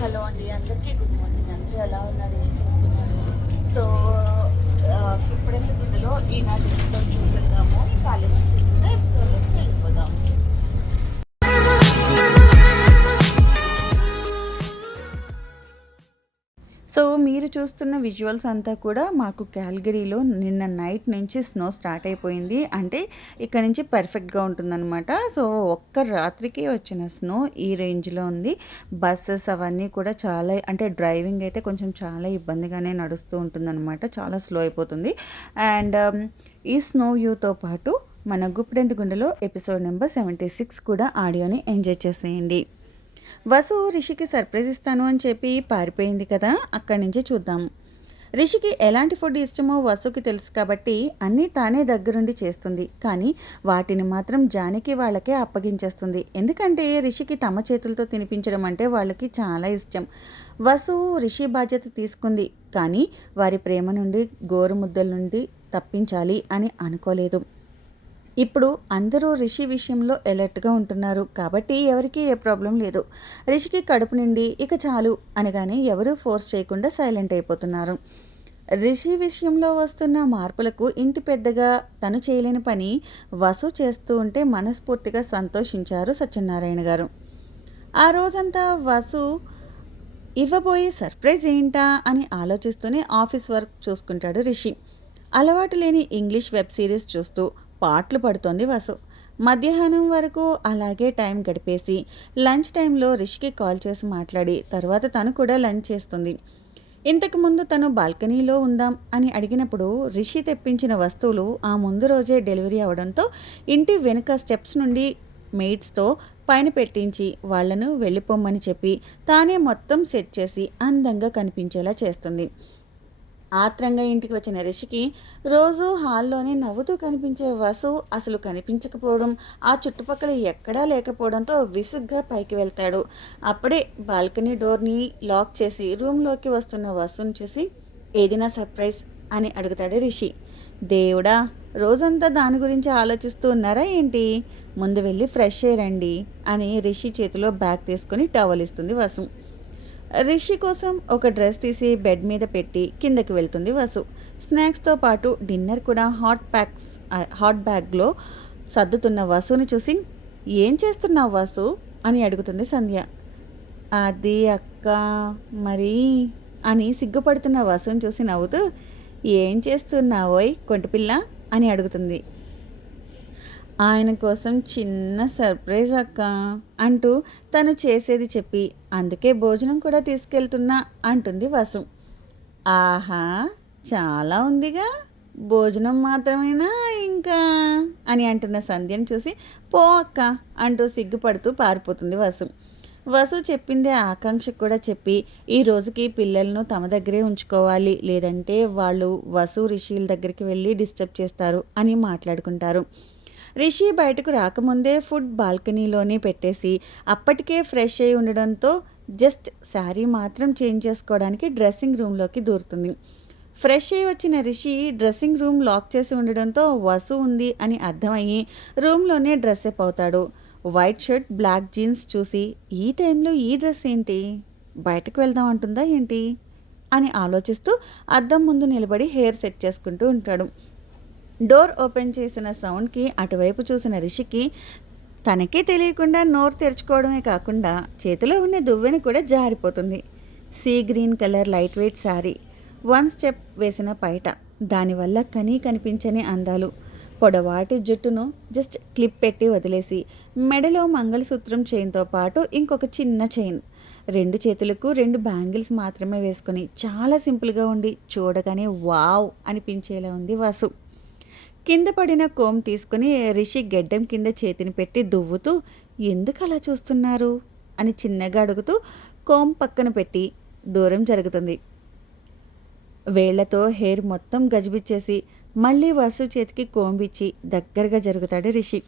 Hello అండి అందరికీ good morning. అందరూ ఎలా ఉన్నారు? ఏం చేస్తున్నారు? సో ఇప్పుడెందుకు ఉండదో ఈనాటి ఎపిసోడ్ చూస్తున్నాము కాలేజ్ ఆలస్యం ఎపిసోడ్ సో మీరు చూస్తున్న విజువల్స్ అంతా కూడా మాకు క్యాల్గరీలో నిన్న నైట్ నుంచి స్నో స్టార్ట్ అయిపోయింది. అంటే ఇక్కడ నుంచి పర్ఫెక్ట్గా ఉంటుందన్నమాట. సో ఒక్క రాత్రికి వచ్చిన స్నో ఈ రేంజ్లో ఉంది. బస్సెస్ అవన్నీ కూడా చాలా అంటే డ్రైవింగ్ అయితే కొంచెం చాలా ఇబ్బందిగానే నడుస్తూ ఉంటుందన్నమాట. చాలా స్లో అయిపోతుంది. అండ్ um, ఈ స్నో వ్యూతో పాటు మన గుప్పెడంత గుండెలో ఎపిసోడ్ నెంబర్ సెవెంటీ సిక్స్ కూడా ఆడియోని ఎంజాయ్ చేసేయండి. వసు రిషికి సర్ప్రైజ్ ఇస్తాను అని చెప్పి పారిపోయింది కదా అక్కడి నుంచి చూద్దాం. రిషికి ఎలాంటి ఫుడ్ ఇష్టమో వసుకి తెలుసు కాబట్టి అన్నీ తానే దగ్గరుండి చేస్తుంది. కానీ వాటిని మాత్రం జానకి వాళ్ళకే అప్పగించేస్తుంది. ఎందుకంటే రిషికి తమ చేతులతో తినిపించడం అంటే వాళ్ళకి చాలా ఇష్టం. వసు రిషి బాధ్యత తీసుకుంది. కానీ వారి ప్రేమ నుండి గోరుముద్దల నుండి తప్పించాలి అని అనుకోలేదు. ఇప్పుడు అందరూ రిషి విషయంలో ఎలర్ట్గా ఉంటున్నారు. కాబట్టి ఎవరికీ ఏ ప్రాబ్లం లేదు. రిషికి కడుపు నిండి ఇక చాలు అనగానే ఎవరూ ఫోర్స్ చేయకుండా సైలెంట్ అయిపోతున్నారు. రిషి విషయంలో వస్తున్న మార్పులకు ఇంటి పెద్దగా తను చేయలేని పని వసు చేస్తూ ఉంటే మనస్ఫూర్తిగా సంతోషించారు సత్యనారాయణ గారు. ఆ రోజంతా వసు ఇవ్వబోయే సర్ప్రైజ్ ఏంటా అని ఆలోచిస్తూనే ఆఫీస్ వర్క్ చూసుకుంటాడు రిషి. అలవాటు లేని ఇంగ్లీష్ వెబ్ సిరీస్ చూస్తూ పాటలు పడుతోంది వసు. మధ్యాహ్నం వరకు అలాగే టైం గడిపేసి లంచ్ టైంలో రిషికి కాల్ చేసి మాట్లాడి తర్వాత తను కూడా లంచ్ చేస్తుంది. ఇంతకు ముందు తను బాల్కనీలో ఉందాం అని అడిగినప్పుడు రిషి తెప్పించిన వస్తువులు ఆ ముందు రోజే డెలివరీ అవడంతో ఇంటి వెనుక స్టెప్స్ నుండి మెయిట్స్తో పైన పెట్టించి వాళ్ళను వెళ్ళిపోమ్మని చెప్పి తానే మొత్తం సెట్ చేసి అందంగా కనిపించేలా చేస్తుంది. ఆత్రంగా ఇంటికి వచ్చిన రిషికి రోజు హాల్లోనే నవ్వుతూ కనిపించే వసు అసలు కనిపించకపోవడం ఆ చుట్టుపక్కల ఎక్కడా లేకపోవడంతో విసుగ్గా పైకి వెళ్తాడు. అప్పుడే బాల్కనీ డోర్ని లాక్ చేసి రూమ్లోకి వస్తున్న వసుని చూసి ఏదైనా సర్ప్రైజ్? అని అడుగుతాడు రిషి. దేవుడా రోజంతా దాని గురించి ఆలోచిస్తూ ఉన్నారా ఏంటి? ముందు వెళ్ళి ఫ్రెష్ అయ్యండి అని రిషి చేతిలో బ్యాగ్ తీసుకొని టవల్ ఇస్తుంది వసు. రిషి కోసం ఒక డ్రెస్ తీసి బెడ్ మీద పెట్టి కిందకి వెళ్తుంది వసు. స్నాక్స్తో పాటు డిన్నర్ కూడా హాట్ ప్యాక్స్ హాట్ బ్యాగ్లో సర్దుతున్న వసుని చూసి ఏం చేస్తున్నావు వసు? అని అడుగుతుంది సంధ్య. అది అక్క మరి అని సిగ్గుపడుతున్న వసుని చూసి నవ్వుతూ ఏం చేస్తున్నావోయ్ కొంటిపిల్ల? అని అడుగుతుంది. ఆయన కోసం చిన్న సర్ప్రైజ్ అక్క అంటూ తను చేసేది చెప్పి అందుకే భోజనం కూడా తీసుకెళ్తున్నా అంటుంది వసు. ఆహా చాలా ఉందిగా. భోజనం మాత్రమేనా ఇంకా? అని అంటున్న సంధ్యను చూసి పో అక్క అంటూ సిగ్గుపడుతూ పారిపోతుంది వసు. వసు చెప్పిందే ఆకాంక్ష కూడా చెప్పి ఈ రోజుకి పిల్లలను తమ దగ్గరే ఉంచుకోవాలి. లేదంటే వాళ్ళు వసు రిషిల దగ్గరికి వెళ్ళి డిస్టర్బ్ చేస్తారు అని మాట్లాడుకుంటారు. రిషి బయటకు రాకముందే ఫుడ్ బాల్కనీలోనే పెట్టేసి అప్పటికే ఫ్రెష్ అయి ఉండడంతో జస్ట్ శారీ మాత్రం చేంజ్ చేసుకోవడానికి డ్రెస్సింగ్ రూమ్లోకి దూరుతుంది. ఫ్రెష్ అయి వచ్చిన రిషి డ్రెస్సింగ్ రూమ్ లాక్ చేసి ఉండడంతో వసు ఉంది అని అర్థమయ్యి రూమ్లోనే డ్రెస్ అప్ అవుతాడు. వైట్ షర్ట్ బ్లాక్ జీన్స్ చూసి ఈ టైంలో ఈ డ్రెస్ ఏంటి? బయటకు వెళ్దాం అంటుందా ఏంటి? అని ఆలోచిస్తూ అద్దం ముందు నిలబడి హెయిర్ సెట్ చేసుకుంటూ ఉంటాడు. డోర్ ఓపెన్ చేసిన సౌండ్కి అటువైపు చూసిన రిషికి తనకే తెలియకుండా నోరు తెరుచుకోవడమే కాకుండా చేతిలో ఉన్న దువ్వెన కూడా జారిపోతుంది. Sea green colour light weight sari one step వేసిన పైట దానివల్ల కనీ కనిపించని అందాలు. పొడవాటి జుట్టును జస్ట్ క్లిప్ పెట్టి వదిలేసి మెడలో మంగళసూత్రం చైన్తో పాటు ఇంకొక చిన్న చైన్. రెండు చేతులకు రెండు బ్యాంగిల్స్ మాత్రమే వేసుకొని చాలా సింపుల్గా ఉండి చూడగానే వావ్ అనిపించేలా ఉంది వసు. కింద పడిన కోమ్ తీసుకుని రిషి గెడ్డం కింద చేతిని పెట్టి దువ్వుతూ ఎందుకు అలా చూస్తున్నారు? అని చిన్నగా అడుగుతూ కోమ్ పక్కన పెట్టి దూరం జరుగుతుంది. వేళ్ళతో హెయిర్ మొత్తం గజిబిచ్చేసి మళ్ళీ వసు చేతికి కోంబిచ్చి దగ్గరగా జరుగుతాడు రిషి.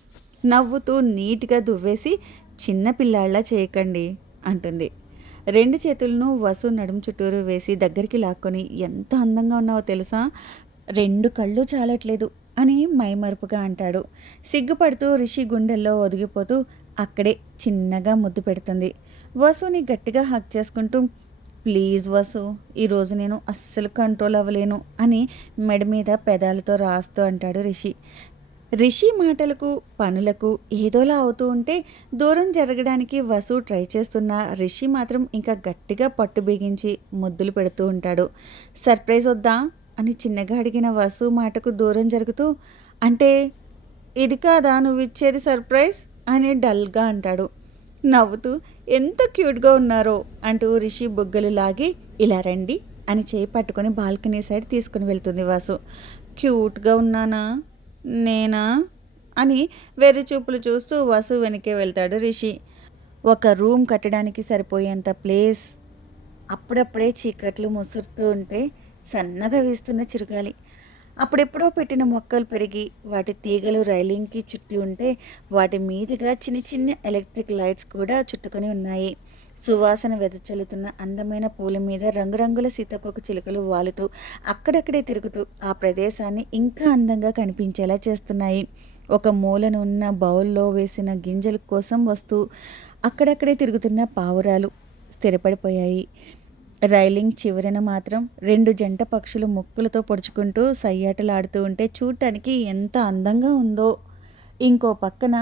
నవ్వుతూ నీట్గా దువ్వేసి చిన్న పిల్లాళ్ళ చేయకండి అంటుంది. రెండు చేతులను వసు నడుము చుట్టూరు వేసి దగ్గరికి లాక్కొని ఎంత అందంగా ఉన్నావో తెలుసా? రెండు కళ్ళు చాలట్లేదు. అని మైమరుపుగా అంటాడు. సిగ్గుపడుతూ రిషి గుండెల్లో ఒదిగిపోతూ అక్కడే చిన్నగా ముద్దు పెడుతుంది. వసుని గట్టిగా హక్ చేసుకుంటూ ప్లీజ్ వసు ఈరోజు నేను అస్సలు కంట్రోల్ అవ్వలేను అని మెడ మీద పెదాలతో రాస్తూ అంటాడు రిషి. రిషి మాటలకు పనులకు ఏదోలా అవుతూ ఉంటే దూరం జరగడానికి వసు ట్రై చేస్తున్న రిషి మాత్రం ఇంకా గట్టిగా పట్టు బిగించి ముద్దులు పెడుతూ ఉంటాడు. సర్ప్రైజ్ వద్దా? అని చిన్నగా అడిగిన వసు మాటకు దూరం జరుగుతూ అంటే ఇది కాదా నువ్వు ఇచ్చేది సర్ప్రైజ్? అని డల్గా అంటాడు. నవ్వుతూ ఎంత క్యూట్గా ఉన్నారో అంటూ రిషి బొగ్గలు లాగి ఇలా రండి అని చేయి పట్టుకొని బాల్కనీ సైడ్ తీసుకుని వెళ్తుంది వాసు. క్యూట్గా ఉన్నానా? నేనా? అని వెర్రి చూపులు చూస్తూ వసు వెనకే వెళ్తాడు రిషి. ఒక రూమ్ కట్టడానికి సరిపోయేంత ప్లేస్. అప్పుడప్పుడే చీకట్లు ముసురుతూ ఉంటే సన్నగా వీస్తున్న చిరుగాలి. అప్పుడెప్పుడో పెట్టిన మొక్కలు పెరిగి వాటి తీగలు రైలింగ్కి చుట్టి ఉంటే వాటి మీదుగా చిన్న చిన్న ఎలక్ట్రిక్ లైట్స్ కూడా చుట్టుకొని ఉన్నాయి. సువాసన వెదచల్లుతున్న అందమైన పూల మీద రంగురంగుల సీతాకోక చిలుకలు వాలుతూ అక్కడక్కడే తిరుగుతూ ఆ ప్రదేశాన్ని ఇంకా అందంగా కనిపించేలా చేస్తున్నాయి. ఒక మూలన ఉన్న బౌల్లో వేసిన గింజల కోసం వస్తూ అక్కడక్కడే తిరుగుతున్న పావురాలు స్థిరపడిపోయాయి. రైలింగ్ చివరన మాత్రం రెండు జంట పక్షులు ముక్కులతో పొడుచుకుంటూ సయ్యాటలాడుతూ ఉంటే చూడటానికి ఎంత అందంగా ఉందో. ఇంకో పక్కన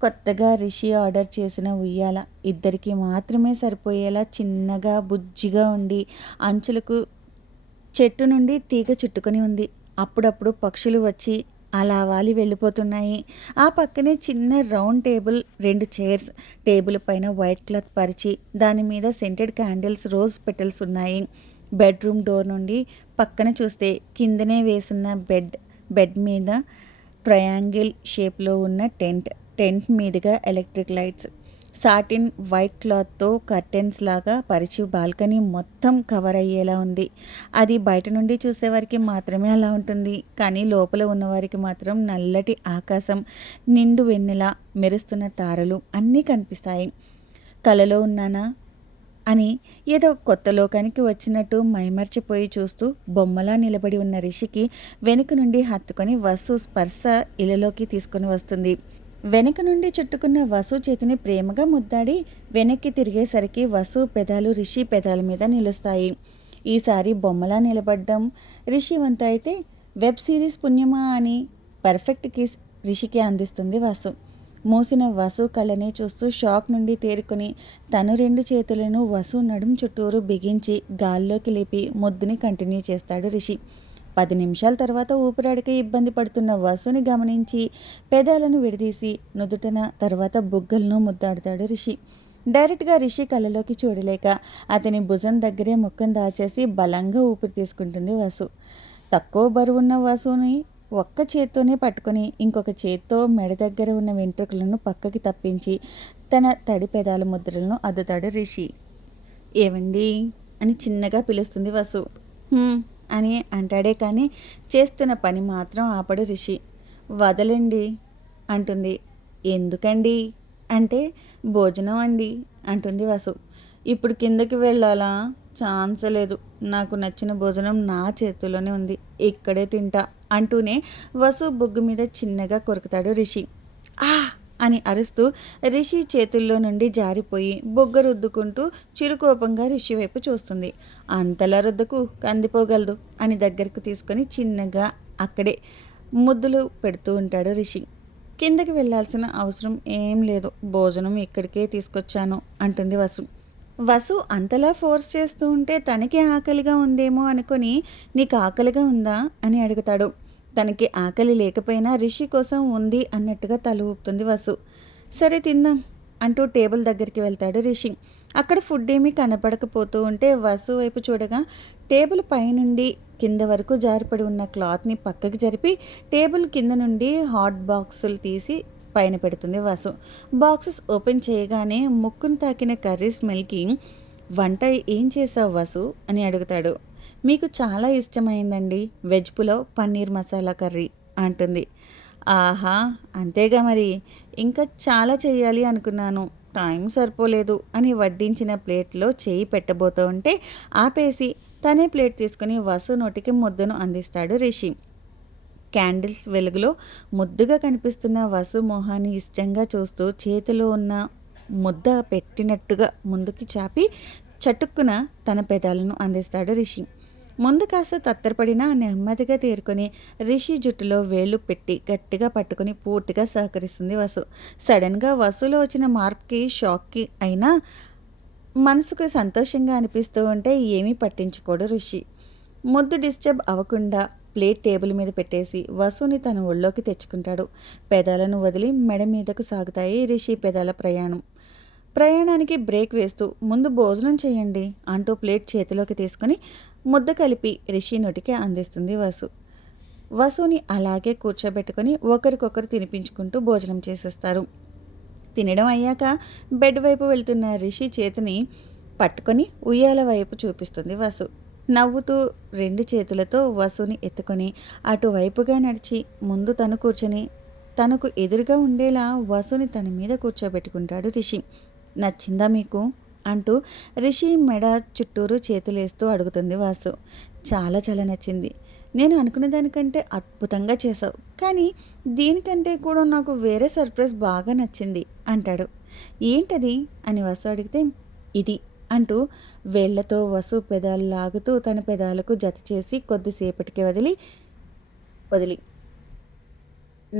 కొత్తగా రిషి ఆర్డర్ చేసిన ఉయ్యాల ఇద్దరికి మాత్రమే సరిపోయేలా చిన్నగా బుజ్జిగా ఉండి అంచులకు చెట్టు నుండి తీగ చుట్టుకొని ఉంది. అప్పుడప్పుడు పక్షులు వచ్చి అలా వాలి వెళ్ళిపోతున్నాయి. ఆ పక్కనే చిన్న రౌండ్ టేబుల్ రెండు చైర్స్ టేబుల్ పైన వైట్ క్లాత్ పరిచి దాని మీద సెంటెడ్ క్యాండిల్స్ రోజ్ పెటల్స్ ఉన్నాయి. బెడ్రూమ్ డోర్ నుండి పక్కన చూస్తే కిందనే వేసున్న బెడ్ బెడ్ మీద ట్రయాంగిల్ షేప్లో ఉన్న టెంట్ టెంట్ మీదుగా ఎలక్ట్రిక్ లైట్స్ సాటిన్ వైట్ క్లాత్తో కర్టెన్స్ లాగా పరిచి బాల్కనీ మొత్తం కవర్ అయ్యేలా ఉంది. అది బయట నుండి చూసేవారికి మాత్రమే అలా ఉంటుంది. కానీ లోపల ఉన్నవారికి మాత్రం నల్లటి ఆకాశం నిండు వెన్నెల మెరుస్తున్న తారలు అన్నీ కనిపిస్తాయి. కలలో ఉన్నానా? అని ఏదో కొత్త లోకానికి వచ్చినట్టు మైమర్చిపోయి చూస్తూ బొమ్మలా నిలబడి ఉన్న రిషికి వెనుక నుండి హత్తుకొని వసు స్పర్శ ఇలలోకి తీసుకొని వస్తుంది. వెనక నుండి చుట్టుకున్న వసు చేతిని ప్రేమగా ముద్దాడి వెనక్కి తిరిగేసరికి వసు పెదాలు రిషి పెదాల మీద నిలుస్తాయి. ఈసారి బొమ్మలా నిలబడ్డం. రిషి వంత అయితే వెబ్ సిరీస్ పుణ్యమా అని పర్ఫెక్ట్ కిస్ రిషికి అందిస్తుంది వసు. మూసిన వసు కళ్ళని చూస్తూ షాక్ నుండి తేరుకుని తను రెండు చేతులను వసు నడుం చుట్టూరు బిగించి గాల్లోకి లేపి ముద్దుని కంటిన్యూ చేస్తాడు రిషి. పది నిమిషాల తర్వాత ఊపిరాడికి ఇబ్బంది పడుతున్న వసుని గమనించి పెదాలను విడదీసి నుదుటన తర్వాత బుగ్గలను ముద్దాడుతాడు రిషి. డైరెక్ట్గా రిషి కళ్ళలోకి చూడలేక అతని భుజం దగ్గరే ముఖం దాచేసి బలంగా ఊపిరి తీసుకుంటుంది వసు. తక్కువ బరువున్న వసుని ఒక్క చేత్తోనే పట్టుకొని ఇంకొక చేత్తో మెడ దగ్గర ఉన్న వెంట్రుకలను పక్కకి తప్పించి తన తడి పెదాల ముద్రలను అద్దుతాడు రిషి. ఏవండి? అని చిన్నగా పిలుస్తుంది వసు. అని అంటాడే కానీ చేస్తున్న పని మాత్రం ఆపడు రిషి. వదలండి అంటుంది. ఎందుకండి? అంటే భోజనం అండి అంటుంది వసు. ఇప్పుడు కిందకి వెళ్ళాలా? ఛాన్స్ లేదు. నాకు నచ్చిన భోజనం నా చేతిలోనే ఉంది. ఇక్కడే తింటా అంటూనే వసు బొగ్గు మీద చిన్నగా కొరుకుతాడు రిషి. ఆ! అని అరుస్తూ రిషి చేతుల్లో నుండి జారిపోయి బొగ్గ రుద్దుకుంటూ చిరుకోపంగా రిషి వైపు చూస్తుంది. అంతలా రుద్దుకు కందిపోగలదు అని దగ్గరకు తీసుకొని చిన్నగా అక్కడే ముద్దులు పెడుతూ ఉంటాడు రిషి. కిందకి వెళ్ళాల్సిన అవసరం ఏం లేదు. భోజనం ఇక్కడికే తీసుకొచ్చాను అంటుంది వసు. వసు అంతలా ఫోర్స్ చేస్తూ ఉంటే తనకి ఆకలిగా ఉందేమో అనుకొని నీకు ఆకలిగా ఉందా అని అడుగుతాడు. తనకి ఆకలి లేకపోయినా రిషి కోసం ఉంది అన్నట్టుగా తల ఊపుతుంది వసు. సరే తిందాం అంటూ టేబుల్ దగ్గరికి వెళ్తాడు రిషి. అక్కడ ఫుడ్ ఏమీ కనపడకపోతూ ఉంటే వసు వైపు చూడగా టేబుల్ పైనుండి కింద వరకు జారిపడి ఉన్న క్లాత్ని పక్కకి జరిపి టేబుల్ కింద నుండి హాట్ బాక్సులు తీసి పైన పెడుతుంది వసు. బాక్సెస్ ఓపెన్ చేయగానే ముక్కును తాకిన కర్రీ స్మెల్కి వంట ఏం చేసావు వసు? అని అడుగుతాడు. మీకు చాలా ఇష్టమైందండి వెజ్ పులావ్ పన్నీర్ మసాలా కర్రీ అంటుంది. ఆహా అంతేగా మరి. ఇంకా చాలా చేయాలి అనుకున్నాను. టైం సరిపోలేదు అని వడ్డించిన ప్లేట్లో చేయి పెట్టబోతూ ఉంటే ఆపేసి తనే ప్లేట్ తీసుకుని వసు నోటికి ముద్దను అందిస్తాడు రిషి. క్యాండిల్స్ వెలుగులో ముద్దుగా కనిపిస్తున్న వసు మొహాన్ని ఇష్టంగా చూస్తూ చేతిలో ఉన్న ముద్ద పెట్టినట్టుగా ముందుకి చాపి చటుక్కున తన పెదాలను అందిస్తాడు రిషి. ముందు కాస్త తత్తరపడినా నెమ్మదిగా తేరుకొని రిషి జుట్టులో వేళ్ళు పెట్టి గట్టిగా పట్టుకొని పూర్తిగా సహకరిస్తుంది వసు. సడన్గా వసులో వచ్చిన మార్పుకి షాక్కి అయినా మనసుకు సంతోషంగా అనిపిస్తూ ఉంటే ఏమీ పట్టించుకోడు ఋషి ముద్దు డిస్టర్బ్ అవ్వకుండా ప్లేట్ టేబుల్ మీద పెట్టేసి వసుని తన ఒళ్ళోకి తెచ్చుకుంటాడు. పెదాలను వదిలి మెడ మీదకు సాగుతాయి రిషి పెదాల ప్రయాణం. ప్రయాణానికి బ్రేక్ వేస్తూ ముందు భోజనం చేయండి అంటూ ప్లేట్ చేతిలోకి తీసుకుని ముద్ద కలిపి రిషి నోటికి అందిస్తుంది వసు. వసుని అలాగే కూర్చోబెట్టుకొని ఒకరికొకరు తినిపించుకుంటూ భోజనం చేసేస్తారు. తినడం అయ్యాక బెడ్ వైపు వెళ్తున్న రిషి చేతిని పట్టుకొని ఉయ్యాల వైపు చూపిస్తుంది వసు. నవ్వుతూ రెండు చేతులతో వసుని ఎత్తుకొని అటువైపుగా నడిచి ముందు తను కూర్చొని తనకు ఎదురుగా ఉండేలా వసుని తన మీద కూర్చోబెట్టుకుంటాడు రిషి. నచ్చిందా మీకు? అంటూ రిషి మెడ చుట్టూరు చేతులేస్తూ అడుగుతుంది వాసు. చాలా చాలా నచ్చింది. నేను అనుకున్న దానికంటే అద్భుతంగా చేసావు కానీ దీనికంటే కూడా నాకు వేరే సర్ప్రైజ్ బాగా నచ్చింది అంటాడు. ఏంటది? అని వసు అడిగితే ఇది అంటూ వేళ్ళతో వసు పెదాలు లాగుతూ తన పెదాలకు జత చేసి కొద్దిసేపటికి వదిలి వదిలి.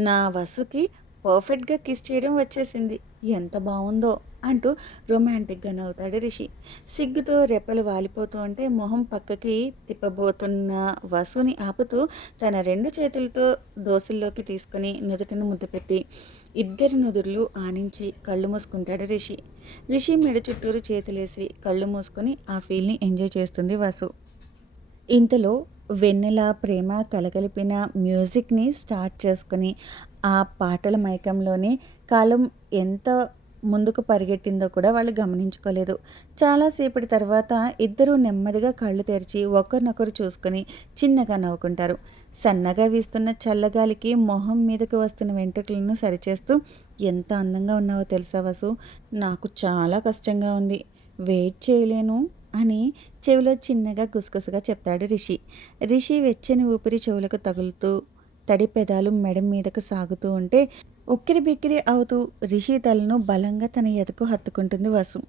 నా వసుకి పర్ఫెక్ట్గా కిస్ చేయడం వచ్చేసింది. ఎంత బాగుందో. అంటూ రొమాంటిక్గా నవ్వుతాడు రిషి. సిగ్గుతో రెప్పలు వాలిపోతూ ఉంటే మొహం పక్కకి తిప్పబోతున్న వసుని ఆపుతూ తన రెండు చేతులతో దోశల్లోకి తీసుకుని నుదుటను ముద్దు పెట్టి ఇద్దరి నుదురులు ఆనించి కళ్ళు మూసుకుంటాడు రిషి. రిషి మెడ చుట్టూరు చేతులేసి కళ్ళు మూసుకొని ఆ ఫీల్ని ఎంజాయ్ చేస్తుంది వసు. ఇంతలో వెన్నెల ప్రేమ కలగలిపిన మ్యూజిక్ని స్టార్ట్ చేసుకుని ఆ పాటల మైకంలోనే కాలం ఎంత ముందుకు పరిగెట్టిందో కూడా వాళ్ళు గమనించుకోలేదు. చాలాసేపటి తర్వాత ఇద్దరూ నెమ్మదిగా కళ్ళు తెరిచి ఒకరినొకరు చూసుకొని చిన్నగా నవ్వుకుంటారు. సన్నగా వీస్తున్న చల్లగాలికి మొహం మీదకి వస్తున్న వెంట్రుకలను సరిచేస్తూ ఎంత అందంగా ఉన్నావో తెలుసా వసు నాకు చాలా కష్టంగా ఉంది. వెయిట్ చేయలేను అని చెవిలో చిన్నగా గుసగుసగా చెప్తాడు రిషి. రిషి వెచ్చని ఊపిరి చెవులకు తగులుతూ తడి పెదాలు మెడ మీదకు సాగుతూ ఉంటే ఉక్కిరి బిక్కిరి అవుతూ రిషి తలను బలంగా తన ఎదకు హత్తుకుంటుంది వసు.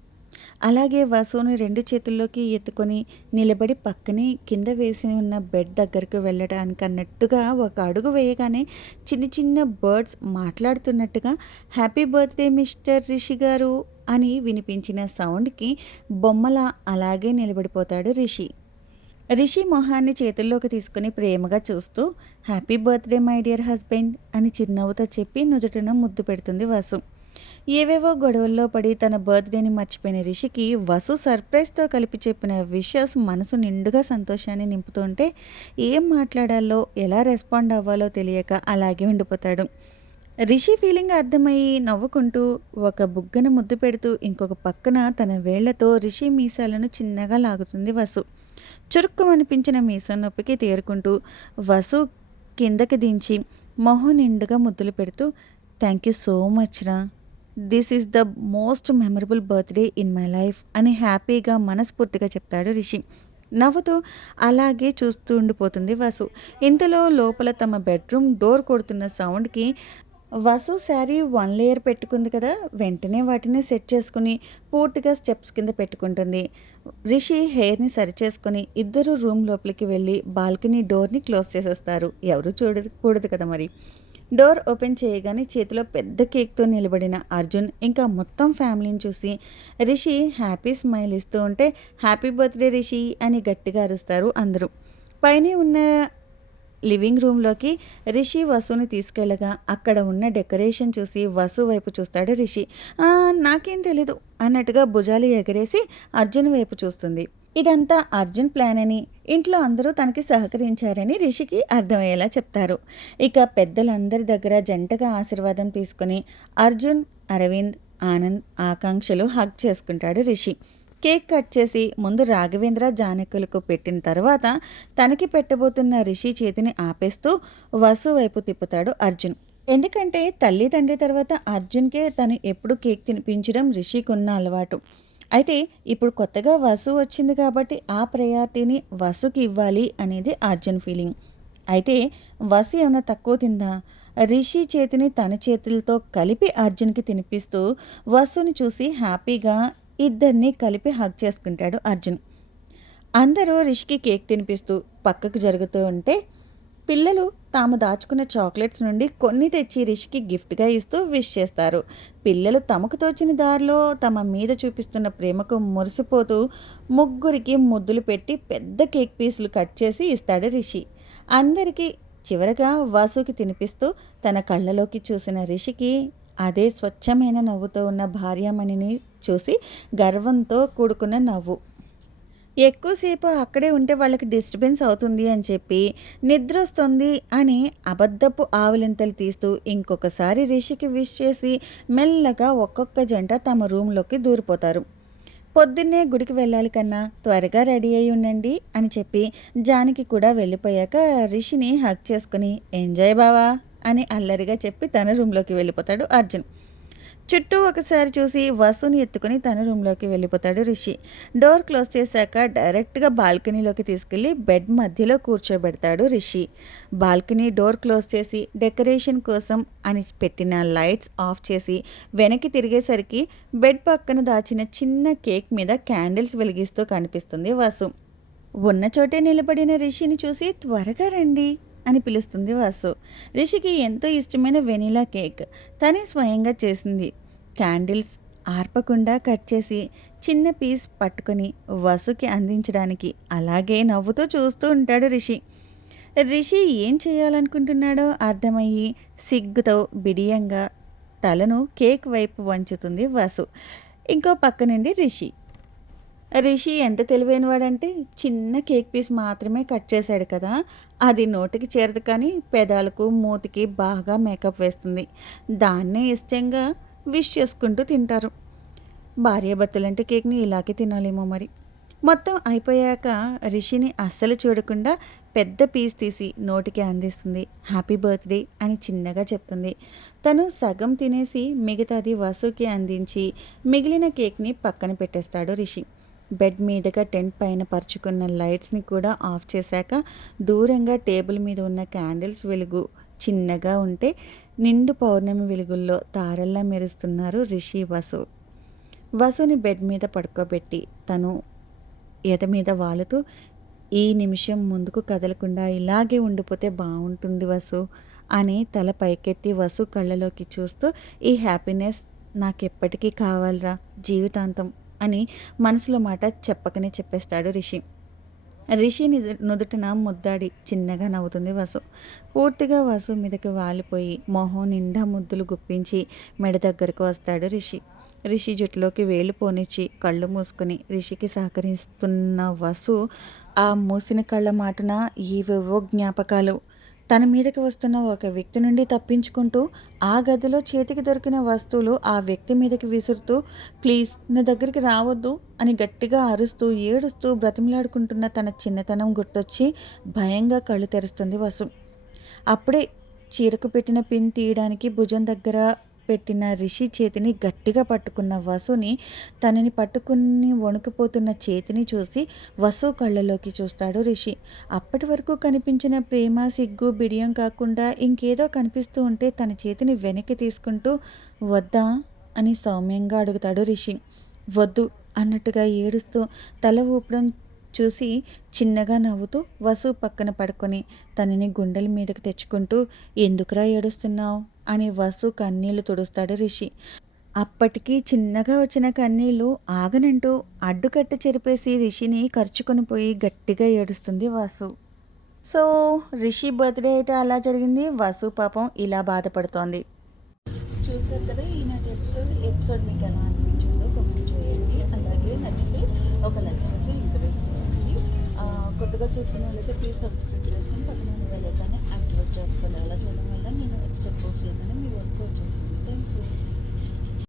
అలాగే వసుని రెండు చేతుల్లోకి ఎత్తుకొని నిలబడి పక్కనే కింద వేసి ఉన్న బెడ్ దగ్గరకు వెళ్ళడానికి అన్నట్టుగా ఒక అడుగు వేయగానే చిన్న చిన్న birds మాట్లాడుతున్నట్టుగా happy birthday mister Rishi garu అని వినిపించిన సౌండ్కి బొమ్మల అలాగే నిలబడిపోతాడు రిషి. రిషి మొహాన్ని చేతుల్లోకి తీసుకుని ప్రేమగా చూస్తూ happy birthday my dear husband అని చిరునవ్వుతో చెప్పి నుదుటను ముద్దు పెడుతుంది వసు. ఏవేవో గొడవల్లో పడి తన బర్త్డేని మర్చిపోయిన రిషికి వసు సర్ప్రైజ్తో కలిపి చెప్పిన విషయస్ మనసు నిండుగా సంతోషాన్ని నింపుతుంటే ఏం మాట్లాడాలో ఎలా రెస్పాండ్ అవ్వాలో తెలియక అలాగే ఉండిపోతాడు. రిషి ఫీలింగ్ అర్థమయ్యి నవ్వుకుంటూ ఒక బుగ్గన ముద్దు పెడుతూ ఇంకొక పక్కన తన వేళ్ళతో రిషి మీసాలను చిన్నగా లాగుతుంది వసు. చురుక్కు అనిపించిన మీసం నొప్పికి తేరుకుంటూ వసు కిందకి దించి మొహం నిండుగా ముద్దులు పెడుతూ థ్యాంక్ యూ సో మచ్ రా. This is the most memorable birthday in my life అని హ్యాపీగా మనస్ఫూర్తిగా చెప్తాడు రిషి. నవ్వుతూ అలాగే చూస్తూ ఉండిపోతుంది వసు. ఇంతలో లోపల తమ బెడ్రూమ్ డోర్ కొడుతున్న సౌండ్కి వసు శారీ వన్ లేయర్ పెట్టుకుంది కదా వెంటనే వాటిని సెట్ చేసుకుని పూర్తిగా స్టెప్స్ కింద పెట్టుకుంటుంది. రిషి హెయిర్ని సరి చేసుకుని ఇద్దరు రూమ్ లోపలికి వెళ్ళి బాల్కనీ డోర్ని క్లోజ్ చేసేస్తారు. ఎవరు చూడకూడదు కదా మరి. డోర్ ఓపెన్ చేయగానే చేతిలో పెద్ద కేక్తో నిలబడిన అర్జున్ ఇంకా మొత్తం ఫ్యామిలీని చూసి రిషి హ్యాపీ స్మైల్ ఇస్తూ ఉంటే హ్యాపీ బర్త్డే రిషి అని గట్టిగా అరుస్తారు అందరూ. పైన ఉన్న లివింగ్ రూమ్లోకి రిషి వసుని తీసుకెళ్ళగా. అక్కడ ఉన్న డెకరేషన్ చూసి వసు వైపు చూస్తాడు రిషి. నాకేం తెలీదు అన్నట్టుగా భుజాలు ఎగరేసి అర్జున్ వైపు చూస్తుంది. ఇదంతా అర్జున్ ప్లాన్ అని ఇంట్లో అందరూ తనకి సహకరించారని రిషికి అర్థమయ్యేలా చెప్తారు. ఇక పెద్దలందరి దగ్గర జంటగా ఆశీర్వాదం తీసుకుని అర్జున్ అరవింద్ ఆనంద్ ఆకాంక్షలు హక్ చేసుకుంటాడు రిషి. కేక్ కట్ చేసి ముందు రాఘవేంద్ర జానకులకు పెట్టిన తర్వాత తనకి పెట్టబోతున్న రిషి చేతిని ఆపేస్తూ వసు వైపు తిప్పుతాడు అర్జున్. ఎందుకంటే తల్లి తండ్రి తర్వాత అర్జున్కే తను ఎప్పుడు కేక్ తినిపించడం రిషికి ఉన్న అలవాటు. అయితే ఇప్పుడు కొత్తగా వసు వచ్చింది కాబట్టి ఆ ప్రయారిటీని వసుకి ఇవ్వాలి అనేది అర్జున్ ఫీలింగ్. అయితే వసు ఏమైనా తక్కువ తిందా? రిషి చేతిని తన చేతులతో కలిపి అర్జున్కి తినిపిస్తూ వసుని చూసి హ్యాపీగా ఇద్దరిని కలిపి హగ్ చేసుకుంటాడు అర్జున్. అందరూ రిషికి కేక్ తినిపిస్తూ పక్కకు జరుగుతూ ఉంటే పిల్లలు తాము దాచుకున్న చాక్లెట్స్ నుండి కొన్ని తెచ్చి రిషికి గిఫ్ట్గా ఇస్తూ విష్ చేస్తారు. పిల్లలు తమకు తోచిన దారిలో తమ మీద చూపిస్తున్న ప్రేమకు మురిసిపోతూ ముగ్గురికి ముద్దులు పెట్టి పెద్ద కేక్ పీసులు కట్ చేసి ఇస్తాడు రిషి. అందరికీ చివరగా వాసుకి తినిపిస్తూ తన కళ్ళలోకి చూసిన రిషికి అదే స్వచ్ఛమైన నవ్వుతో ఉన్న భార్యామణిని చూసి గర్వంతో కూడుకున్న నవ్వు. ఎక్కువసేపు అక్కడే ఉంటే వాళ్ళకి డిస్టర్బెన్స్ అవుతుంది అని చెప్పి నిద్ర వస్తుంది అని అబద్ధపు ఆవులింతలు తీస్తూ ఇంకొకసారి రిషికి విష్ చేసి మెల్లగా ఒక్కొక్క జంట తమ రూమ్లోకి దూరిపోతారు. పొద్దున్నే గుడికి వెళ్ళాలి కన్నా త్వరగా రెడీ అయి ఉండండి అని చెప్పి జానికి కూడా వెళ్ళిపోయాక రిషిని హక్ చేసుకుని ఎంజాయ్ బావా! అని అల్లరిగా చెప్పి తన రూమ్లోకి వెళ్ళిపోతాడు అర్జున్. చుట్టూ ఒకసారి చూసి వసుని ఎత్తుకుని తన రూమ్లోకి వెళ్ళిపోతాడు రిషి. డోర్ క్లోజ్ చేశాక డైరెక్ట్గా బాల్కనీలోకి తీసుకెళ్ళి బెడ్ మధ్యలో కూర్చోబెడతాడు రిషి. బాల్కనీ డోర్ క్లోజ్ చేసి డెకరేషన్ కోసం అని పెట్టిన లైట్స్ ఆఫ్ చేసి వెనక్కి తిరిగేసరికి బెడ్ పక్కన దాచిన చిన్న కేక్ మీద క్యాండిల్స్ వెలిగిస్తూ కనిపిస్తుంది వసు. ఉన్న చోటే నిలబడిన రిషిని చూసి త్వరగా రండి. అని పిలుస్తుంది వాసు. రిషికి ఎంతో ఇష్టమైన వెనీలా కేక్ తనే స్వయంగా చేసింది. క్యాండిల్స్ ఆర్పకుండా కట్ చేసి చిన్న పీస్ పట్టుకొని వసుకి అందించడానికి అలాగే నవ్వుతూ చూస్తూ ఉంటాడు రిషి. రిషి ఏం చేయాలనుకుంటున్నాడో అర్థమయ్యి సిగ్గుతో బిడియంగా తలను కేక్ వైపు వంచుతుంది వసు. ఇంకో పక్క నుండి రిషి. రిషి ఎంత తెలివైనవాడంటే చిన్న కేక్ పీస్ మాత్రమే కట్ చేశాడు కదా. అది నోటికి చేరదు కానీ పెదాలకు మూతికి బాగా మేకప్ వేస్తుంది. దాన్నే ఇష్టంగా విష్ చేసుకుంటూ తింటారు. భార్యాభర్తలంటే కేక్ని ఇలాగే తినాలేమో మరి. మొత్తం అయిపోయాక రిషిని అస్సలు చూడకుండా పెద్ద పీస్ తీసి నోటికి అందిస్తుంది. హ్యాపీ బర్త్డే అని చిన్నగా చెప్తుంది. తను సగం తినేసి మిగతాది వసుకి అందించి మిగిలిన కేక్ని పక్కన పెట్టేస్తాడు రిషి. బెడ్ మీదుగా టెంట్ పైన పరుచుకున్న లైట్స్ని కూడా ఆఫ్ చేశాక దూరంగా టేబుల్ మీద ఉన్న క్యాండిల్స్ వెలుగు చిన్నగా ఉంటే నిండు పౌర్ణమి వెలుగుల్లో తారల్లా మెరుస్తున్నారు రిషి వసు. వసుని బెడ్ మీద పడుకోబెట్టి తను ఎద మీద వాలుతూ ఈ నిమిషం ముందుకు కదలకుండా ఇలాగే ఉండిపోతే బాగుంటుంది వసు అని తల పైకెత్తి వసు కళ్ళలోకి చూస్తూ ఈ హ్యాపీనెస్ నాకెప్పటికీ కావాలరా జీవితాంతం అని మనసులో మాట చెప్పకనే చెప్పేస్తాడు రిషి. రిషి నుదుటిన ముద్దాడి చిన్నగా నవ్వుతుంది వసు. పూర్తిగా వసు మీదకి వాలిపోయి మొహం నిండా ముద్దులు గుప్పించి మెడ దగ్గరకు వస్తాడు రిషి. రిషి జుట్టులోకి వేలు పోనిచ్చి కళ్ళు మూసుకొని రిషికి సహకరిస్తున్న వసు ఆ మూసిన కళ్ళ మాటున ఏవేవో జ్ఞాపకాలు తన మీదకి వస్తున్న ఒక వ్యక్తి నుండి తప్పించుకుంటూ ఆ గదిలో చేతికి దొరికిన వస్తువులు ఆ వ్యక్తి మీదకి విసురుతూ ప్లీజ్ నా దగ్గరికి రావద్దు అని గట్టిగా అరుస్తూ ఏడుస్తూ బ్రతిమలాడుకుంటున్న తన చిన్నతనం గుర్తొచ్చి భయంగా కళ్ళు తెరుస్తుంది వసు. అప్పుడే చీరకు పెట్టిన పిన్ తీయడానికి భుజం దగ్గర పెట్టిన రిషి చేతిని గట్టిగా పట్టుకున్న వసుని తనని పట్టుకుని వణుకుపోతున్న చేతిని చూసి వసు కళ్ళలోకి చూస్తాడు రిషి. అప్పటి వరకు కనిపించిన ప్రేమ సిగ్గు బిడియం కాకుండా ఇంకేదో కనిపిస్తూ ఉంటే తన చేతిని వెనక్కి తీసుకుంటూ వద్దా అని సౌమ్యంగా అడుగుతాడు రిషి. వద్దు అన్నట్టుగా ఏడుస్తూ తల ఊపడం చూసి చిన్నగా నవ్వుతూ వసు పక్కన పడుకొని తనని గుండెల మీదకి తెచ్చుకుంటూ ఎందుకురా ఏడుస్తున్నావు? అని వసు కన్నీళ్ళు తుడుస్తాడు రిషి. అప్పటికి చిన్నగా వచ్చిన కన్నీళ్ళు ఆగనంటూ అడ్డుకట్ట చెరిపేసి రిషిని ఖర్చుకొని పోయి గట్టిగా ఏడుస్తుంది వాసు. సో రిషి బర్త్డే అయితే అలా జరిగింది. వసు పాపం ఇలా బాధపడుతోంది. చూసారు కదా ఈనాటి ఎపిసోడ్ ఎపిసోడ్ మీకు ఎలా అనిపించిందో కామెంట్ చేయండి. అలాగే నచ్చితే ఒక లైక్ చేయండి. కొత్తగా చూస్తున్న వాళ్ళైతే ప్లీజ్ సబ్స్క్రైబ్ చేసుకొని పక్కన వెళ్ళగానే యాక్టివేట్ చేసుకోవాలి అలా చేయడం వల్ల నేను ఎపిసోడ్ పోస్ట్ చేయగానే మీ వర్క్ వచ్చేస్తుంది. థ్యాంక్స్